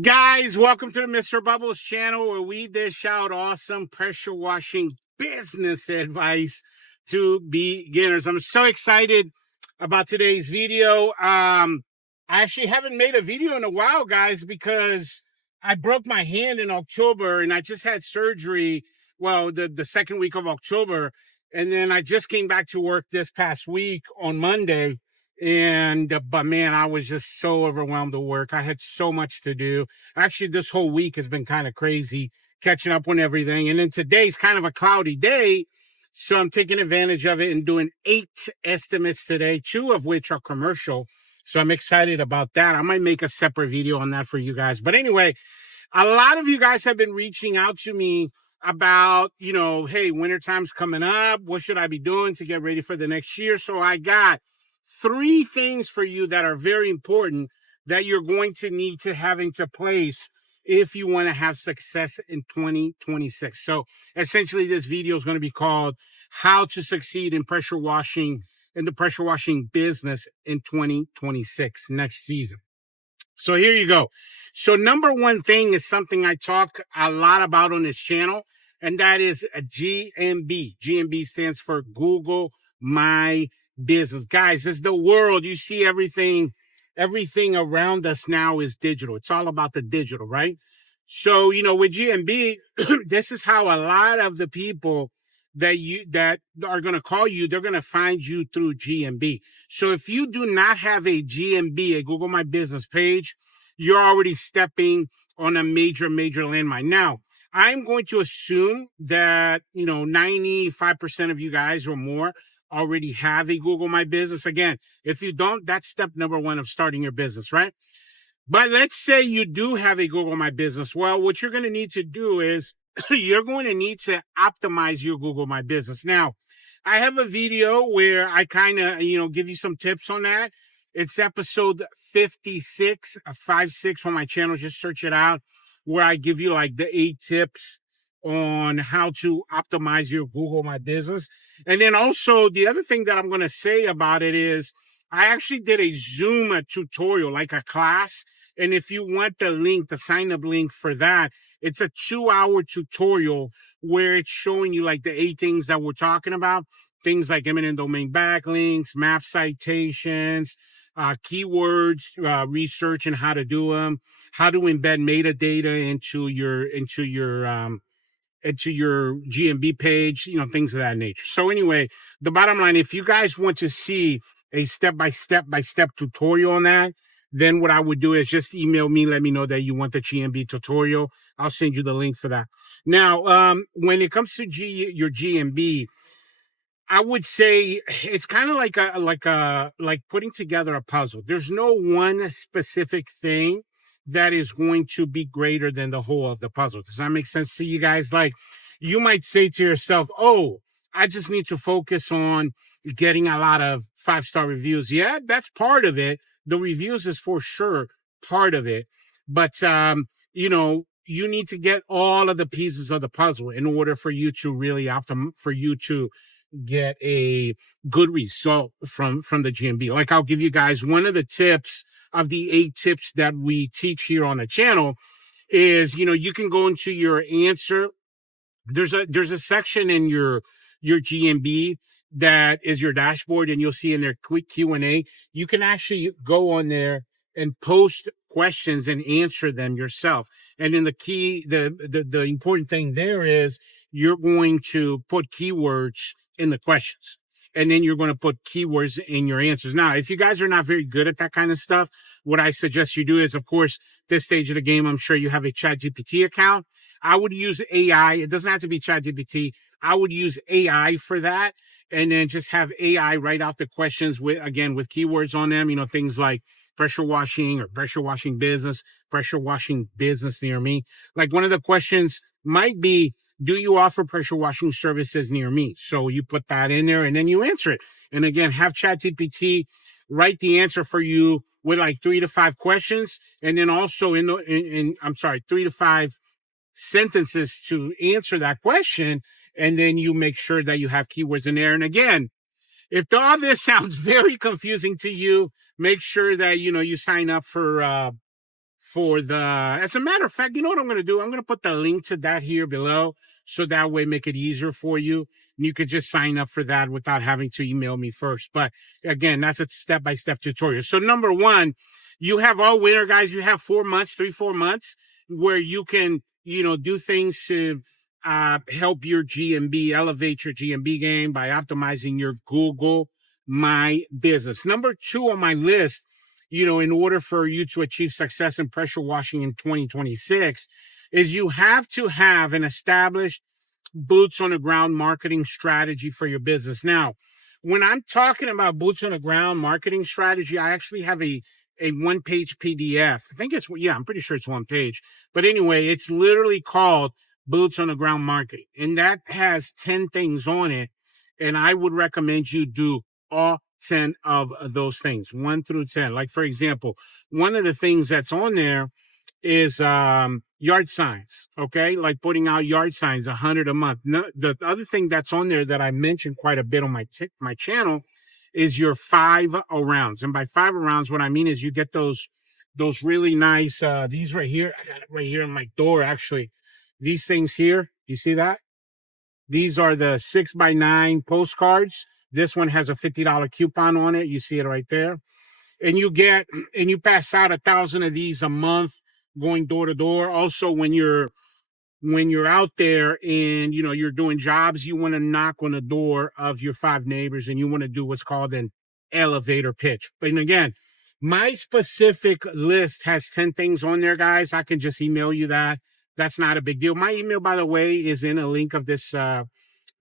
Guys, welcome to the Mr. Bubbles channel where we dish out awesome pressure washing business advice to beginners. I'm so excited about today's video. I actually haven't made a video in a while, guys, because I broke my hand in October and I just had surgery, well, the second week of October. And then I just came back to work this past week on Monday. But man, I was just so overwhelmed with work. I had so much to do. Actually, this whole week has been kind of crazy, catching up on everything. And then today's kind of a cloudy day. So I'm taking advantage of it and doing 8 estimates today, 2 of which are commercial. So I'm excited about that. I might make a separate video on that for you guys. But anyway, a lot of you guys have been reaching out to me about, hey, wintertime's coming up. What should I be doing to get ready for the next year? So I got 3 things for you that are very important that you're going to need to have into place if you want to have success in 2026. So essentially this video is going to be called How to Succeed in Pressure Washing in the Pressure Washing Business in 2026, next season. So here you go. So number 1 thing is something I talk a lot about on this channel, and that is a GMB. GMB stands for Google My Business. Guys, it's the world. You see everything around us now is digital. It's all about the digital, right? So, with GMB, this is how a lot of the people that are going to call you, they're going to find you through GMB. So if you do not have a GMB, a Google My Business page, you're already stepping on a major landmine. Now, I'm going to assume that, 95% of you guys or more already have a Google My Business. Again, if you don't, that's step number 1 of starting your business, right? But let's say you do have a Google My Business. Well, what you're going to need to do is you're going to need to optimize your Google My Business. Now, I have a video where I kind of, give you some tips on that. It's episode 56 on my channel. Just search it out, where I give you like the 8 tips on how to optimize your Google My Business. And then also the other thing that I'm going to say about it is I actually did a Zoom tutorial, like a class. And if you want the link, the sign up link for that, it's a 2-hour tutorial where it's showing you like the 8 things that we're talking about. Things like eminent domain backlinks, map citations, keywords, research and how to do them, how to embed metadata into your GMB page, things of that nature. So anyway, the bottom line, if you guys want to see a step-by-step tutorial on that, then what I would do is just email me, let me know that you want the GMB tutorial. I'll send you the link for that. Now, when it comes to your GMB, I would say it's kind of like putting together a puzzle. There's no one specific thing that is going to be greater than the whole of the puzzle. Does that make sense to you guys? Like, you might say to yourself, oh, I just need to focus on getting a lot of 5-star reviews. Yeah, that's part of it. The reviews is for sure part of it. But, you need to get all of the pieces of the puzzle in order for you to really get a good result from the GMB. Like, I'll give you guys one of the tips of the 8 tips that we teach here on the channel is, you can go into your answer. There's a section in your GMB that is your dashboard, and you'll see in there quick Q&A. You can actually go on there and post questions and answer them yourself. And then the important thing there is you're going to put keywords in the questions, and then you're going to put keywords in your answers. Now, if you guys are not very good at that kind of stuff, what I suggest you do is, of course, this stage of the game, I'm sure you have a ChatGPT account. I would use AI. It doesn't have to be ChatGPT. I would use AI for that, and then just have AI write out the questions with keywords on them, things like pressure washing or pressure washing business near me. Like, one of the questions might be, do you offer pressure washing services near me? So you put that in there and then you answer it. And again, have ChatGPT write the answer for you with like 3 to 5 questions. And then also 3 to 5 sentences to answer that question. And then you make sure that you have keywords in there. And again, if all this sounds very confusing to you, make sure that, you sign up for for the, as a matter of fact, you know what I'm going to do? I'm going to put the link to that here below, so that way make it easier for you. And you could just sign up for that without having to email me first. But again, that's a step-by-step tutorial. So number one, you have all winter, guys. You have 4 months, 4 months where you can, do things to help your GMB, elevate your GMB game by optimizing your Google My Business. Number two on my list, in order for you to achieve success in pressure washing in 2026, is you have to have an established boots on the ground marketing strategy for your business. Now, when I'm talking about boots on the ground marketing strategy, I actually have a one-page PDF. I think I'm pretty sure it's one page. But anyway, it's literally called Boots on the Ground Marketing. And that has 10 things on it. And I would recommend you do all 10 of those things, 1 through 10. Like, for example, one of the things that's on there is yard signs, okay? Like putting out yard signs, 100 a month. No, the other thing that's on there that I mentioned quite a bit on my channel is your 5 arounds. And by 5 arounds, what I mean is you get those really nice, these right here. I got it right here in my door, actually. These things here, you see that? These are the 6x9 postcards. This one has a $50 coupon on it. You see it right there. And you pass out 1,000 of these a month going door to door. Also, when you're out there and, you're doing jobs, you want to knock on the door of your 5 neighbors and you want to do what's called an elevator pitch. But again, my specific list has 10 things on there, guys. I can just email you that. That's not a big deal. My email, by the way, is in a link of this, is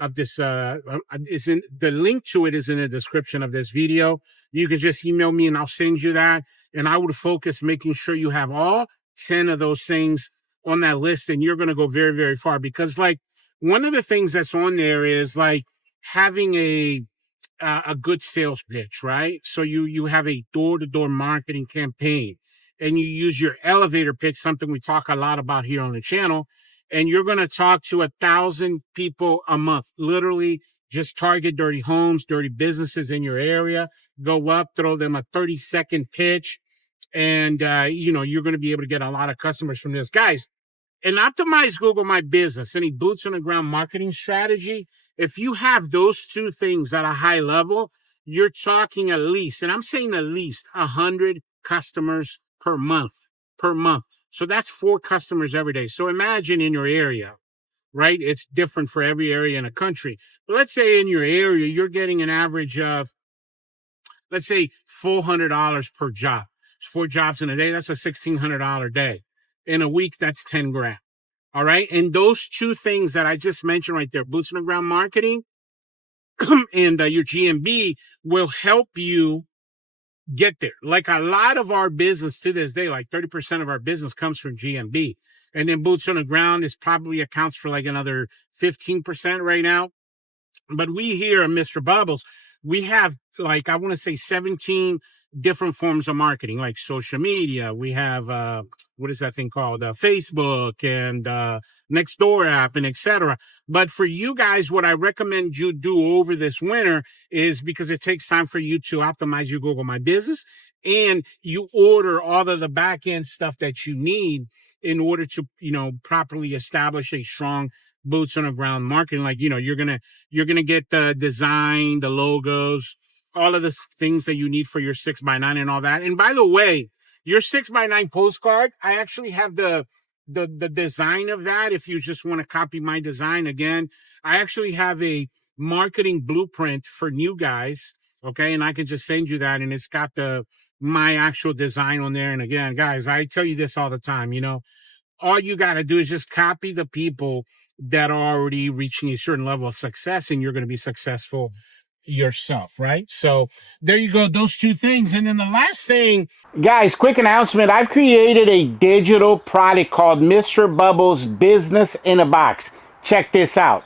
in the link to it is in the description of this video. You can just email me and I'll send you that. And I would focus making sure you have all 10 of those things on that list, and you're going to go very, very far. Because like one of the things that's on there is like having a good sales pitch, right? So you have a door-to-door marketing campaign and you use your elevator pitch, something we talk a lot about here on the channel. And you're going to talk to 1,000 people a month. Literally just target dirty homes, dirty businesses in your area, go up, throw them a 30-second pitch. And, you're going to be able to get a lot of customers from this. Guys, an optimized Google My Business, any boots on the ground marketing strategy, if you have those two things at a high level, you're talking at least, and I'm saying at least 100 customers per month. So that's 4 customers every day. So imagine in your area, right? It's different for every area in a country. But let's say in your area, you're getting an average of, let's say, $400 per job. 4 jobs in a day, that's a $1,600 day. In a week, that's 10 grand. All right. And those two things that I just mentioned right there, boots on the ground marketing and your GMB, will help you get there. Like a lot of our business to this day, like 30% of our business comes from GMB. And then boots on the ground is probably accounts for like another 15% right now. But we here at Mr. Bubbles, we have like, I want to say 17 different forms of marketing, like social media. We have, what is that thing called? Facebook and Nextdoor app and etc. But for you guys, what I recommend you do over this winter is, because it takes time for you to optimize your Google My Business, and you order all of the back end stuff that you need in order to, properly establish a strong boots on the ground marketing. Like, you're going to get the design, the logos, all of the things that you need for your 6x9 and all that. And by the way, your 6x9 postcard, I actually have the design of that. If you just want to copy my design, again, I actually have a marketing blueprint for new guys. Okay. And I can just send you that. And it's got my actual design on there. And again, guys, I tell you this all the time, all you got to do is just copy the people that are already reaching a certain level of success, and you're going to be successful yourself, right? So there you go, those two things. And then the last thing, guys, quick announcement. I've created a digital product called Mr. Bubbles Business in a Box. Check this out.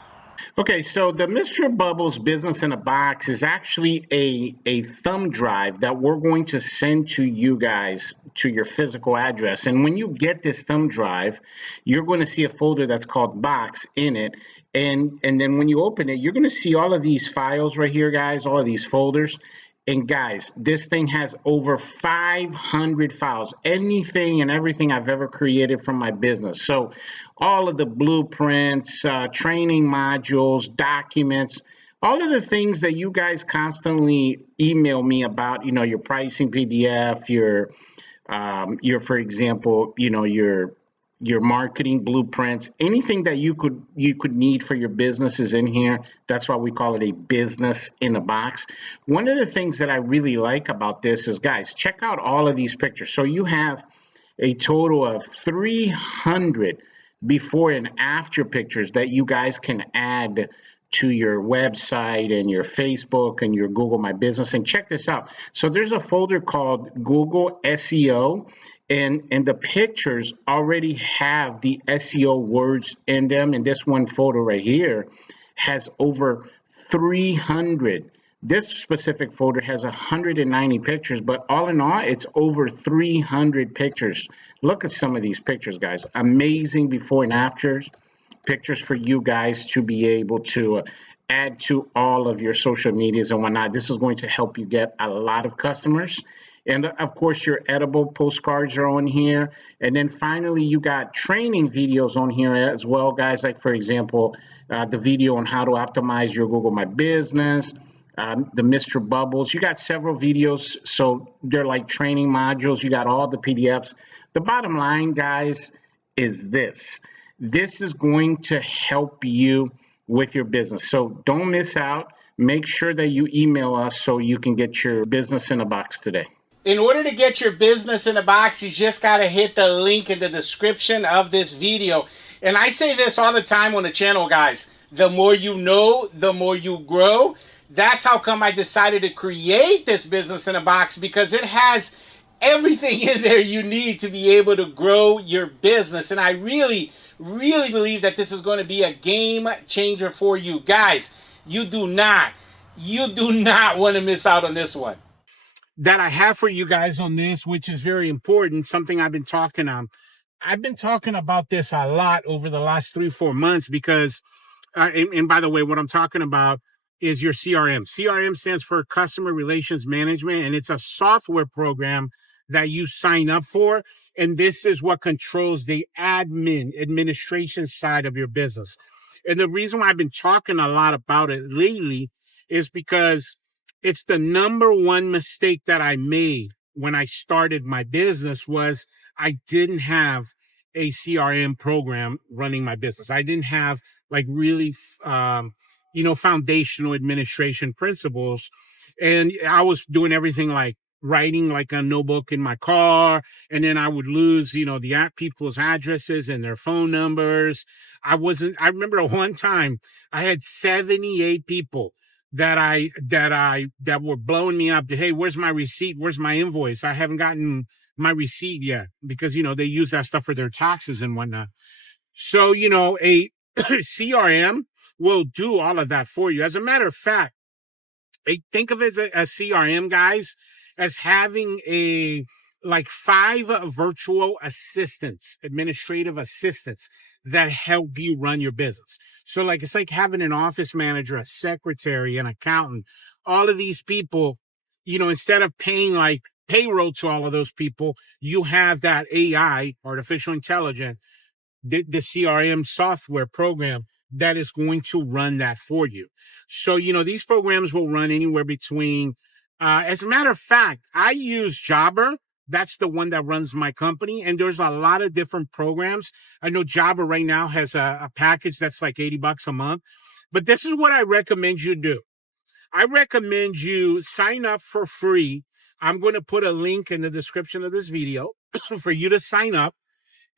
Okay, so the Mr. Bubbles Business in a Box is actually a thumb drive that we're going to send to you guys to your physical address. And when you get this thumb drive, you're going to see a folder that's called Box in it. And then when you open it, you're going to see all of these files right here, guys, all of these folders. And guys, this thing has over 500 files, anything and everything I've ever created from my business. So all of the blueprints, training modules, documents, all of the things that you guys constantly email me about, your pricing PDF, for example, your marketing blueprints, anything that you could need for your business is in here. That's why we call it a business in a box. One of the things that I really like about this is, guys, check out all of these pictures. So you have a total of 300 before and after pictures that you guys can add to your website and your Facebook and your Google My Business. And check this out. So there's a folder called Google SEO, and the pictures already have the SEO words in them. And this one photo right here has over 300. This specific folder has 190 pictures, but all in all, it's over 300 pictures. Look at some of these pictures, guys. Amazing before and afters pictures for you guys to be able to add to all of your social medias and whatnot. This is going to help you get a lot of customers. And of course, your edible postcards are on here. And then finally, you got training videos on here as well, guys. Like, for example, the video on how to optimize your Google My Business, the Mr. Bubbles. You got several videos. So they're like training modules. You got all the PDFs. The bottom line, guys, is this. This is going to help you with your business. So don't miss out. Make sure that you email us so you can get your business in a box today. In order to get your business in a box, you just got to hit the link in the description of this video. And I say this all the time on the channel, guys. The more you know, the more you grow. That's how come I decided to create this business in a box, because it has everything in there you need to be able to grow your business. And I really believe that this is going to be a game changer for you. Guys, you do not want to miss out on this one. That I have for you guys on this, which is very important, something I've been talking on. I've been talking about this a lot over the last 3-4 months because, and by the way, what I'm talking about is your CRM. CRM stands for Customer Relations Management, and it's a software program that you sign up for. And this is what controls the administration side of your business. And the reason why I've been talking a lot about it lately is because it's the number one mistake that I made when I started my business was I didn't have a CRM program running my business. I didn't have like really, foundational administration principles. And I was doing everything like writing like a notebook in my car. And then I would lose, the people's addresses and their phone numbers. I remember one time I had 78 people that were blowing me up. Hey, where's my receipt? Where's my invoice? I haven't gotten my receipt yet, because, they use that stuff for their taxes and whatnot. So, a CRM will do all of that for you. As a matter of fact, think of it as a CRM, guys, as having like 5 virtual assistants, administrative assistants that help you run your business. So like, it's like having an office manager, a secretary, an accountant, all of these people, instead of paying like payroll to all of those people, you have that AI, artificial intelligence, the CRM software program that is going to run that for you. So, these programs will run anywhere between, as a matter of fact, I use Jobber. That's the one that runs my company. And there's a lot of different programs. I know Jobber right now has a package that's like $80 a month. But this is what I recommend you do. I recommend you sign up for free. I'm going to put a link in the description of this video for you to sign up.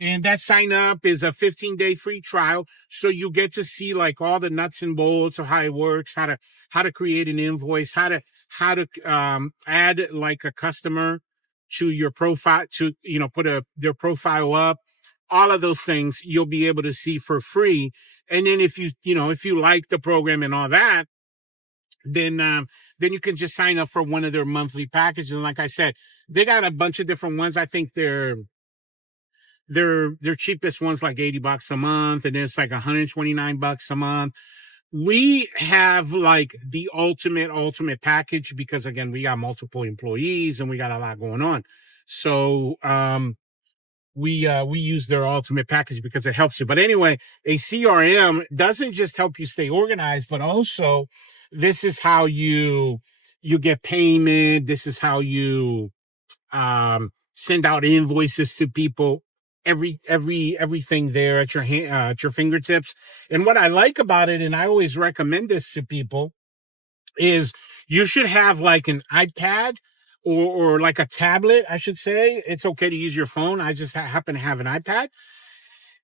And that sign up is a 15-day free trial. So you get to see like all the nuts and bolts of how it works, how to create an invoice, how to add like a customer to your profile, to, put their profile up. All of those things you'll be able to see for free. And then if you like the program and all that, then you can just sign up for one of their monthly packages. And like I said, they got a bunch of different ones. I think their cheapest one's like $80 a month, and then it's like $129 a month. we have like the ultimate package because again, we got multiple employees and we got a lot going on. So, we use their ultimate package because it helps you. But anyway, a CRM doesn't just help you stay organized, but also this is how you get payment. This is how you send out invoices to people. Everything there at your at your fingertips. And what I like about it, and I always recommend this to people, is you should have like an iPad or like a tablet, I should say. It's okay to use your phone. I just happen to have an iPad.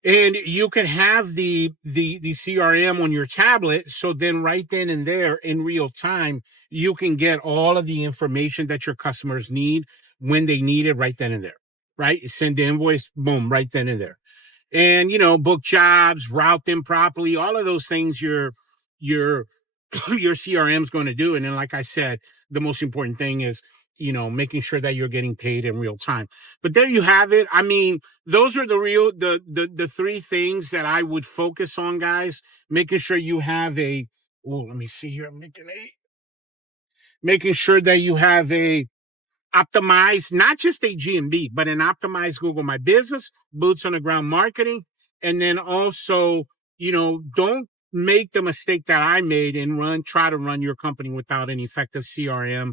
And you can have the CRM on your tablet. So then right then and there in real time, you can get all of the information that your customers need when they need it right then and there, right? You send the invoice, boom, right then and there. And, book jobs, route them properly, all of those things your CRM is going to do. And then, like I said, the most important thing is, making sure that you're getting paid in real time. But there you have it. I mean, those are the three things that I would focus on, guys. Making sure you have let me see here. Making sure that you have a optimized, not just a GMB, but an optimized Google My Business, boots on the ground marketing. And then also, don't make the mistake that I made and try to run your company without an effective CRM,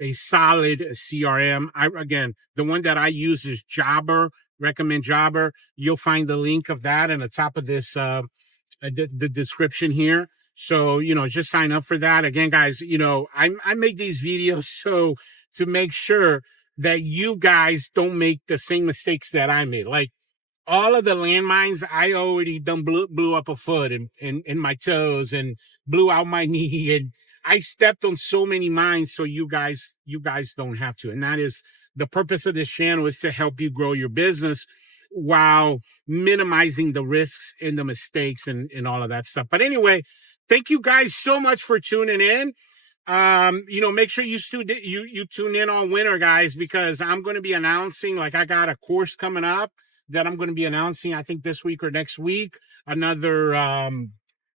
a solid CRM. Again, the one that I use is Jobber, recommend Jobber. You'll find the link of that in the top of this, the description here. So, just sign up for that. Again, guys, I make these videos so to make sure that you guys don't make the same mistakes that I made. Like all of the landmines, I already done blew up a foot and my toes and blew out my knee. And I stepped on so many mines. So you guys don't have to. And that is the purpose of this channel, is to help you grow your business while minimizing the risks and the mistakes and all of that stuff. But anyway, thank you guys so much for tuning in. Make sure you tune in on winter, guys, because I'm going to be announcing, like, I got a course coming up that I'm going to be announcing, I think this week or next week, another,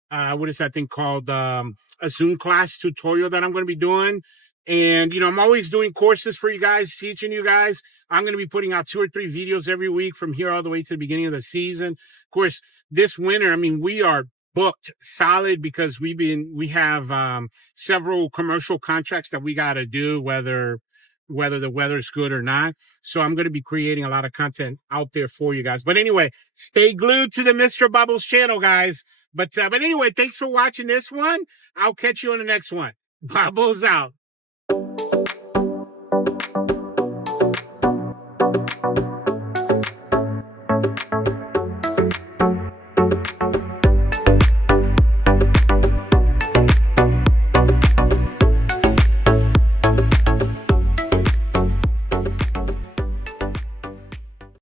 what is that thing called? A Zoom class tutorial that I'm going to be doing. And, I'm always doing courses for you guys, teaching you guys. I'm going to be putting out 2 or 3 videos every week from here all the way to the beginning of the season. Of course, this winter, I mean, we are booked solid because we have several commercial contracts that we got to do, whether the weather's good or not. So I'm going to be creating a lot of content out there for you guys. But anyway, stay glued to the Mr. Bubbles channel, guys. But anyway, thanks for watching this one. I'll catch you on the next one. Bubbles out.